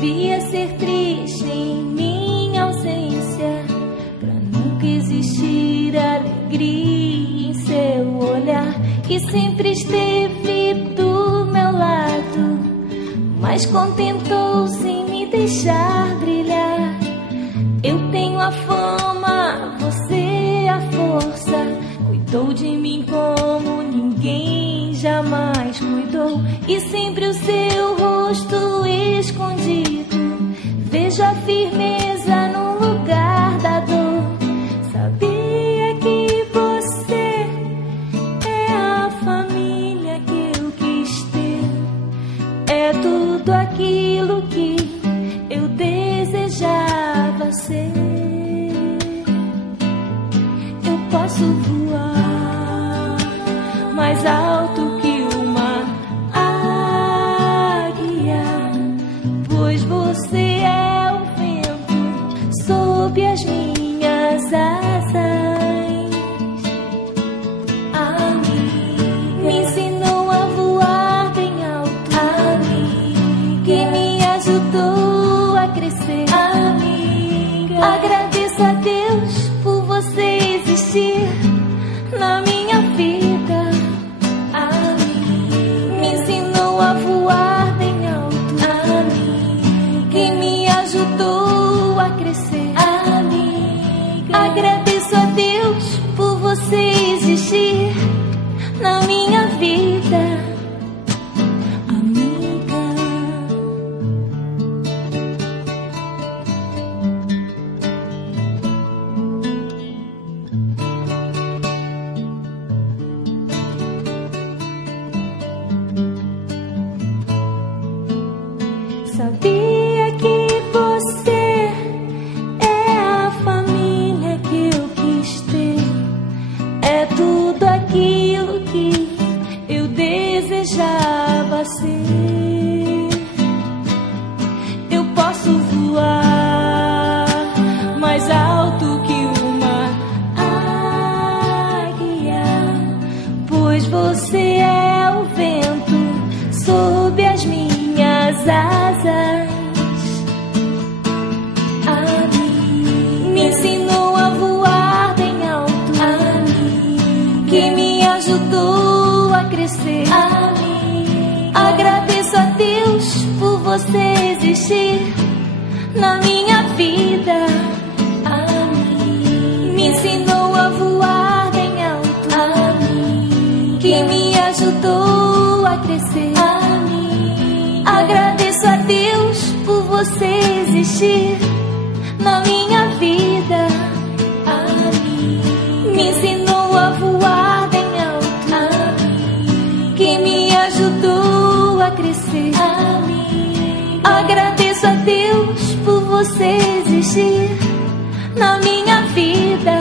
Devia ser triste em minha ausência, pra nunca existir alegria em seu olhar, que sempre esteve do meu lado, mas contentou-se em me deixar brilhar. Eu tenho a fama, você a força, cuidou de mim como ninguém jamais cuidou, e sempre o seu rosto escondido vejo a firmeza no lugar da dor. Sabia que você é a família que eu quis ter, é tudo aquilo que eu desejava ser. Eu posso voar mais alto que uma águia, pois você é o vento sob as minhas asas. Amiga, me ensinou a voar bem alto. Amiga, que me ajudou a crescer. Amiga, agradeço a Deus por você existir na minha vida. Amiga, me ensinou a voar bem alto. Amiga, que me ajudou a crescer. Amiga, agradeço a Deus por você existir na minha vida. Sabia que você é a família que eu quis ter, é tudo aquilo que eu desejava ser. Eu posso voar mais alto que uma águia, pois você é o vento sob as minhas asas. Me ensinou a voar bem alto. Que me ajudou a crescer. Agradeço a Deus por você existir na minha vida. Me ensinou a voar bem alto. Que me ajudou a crescer. Agradeço a Deus por você existir na minha vida. Me ensinou a voar bem alto. Que me ajudou a crescer. Agradeço a Deus por você existir na minha vida.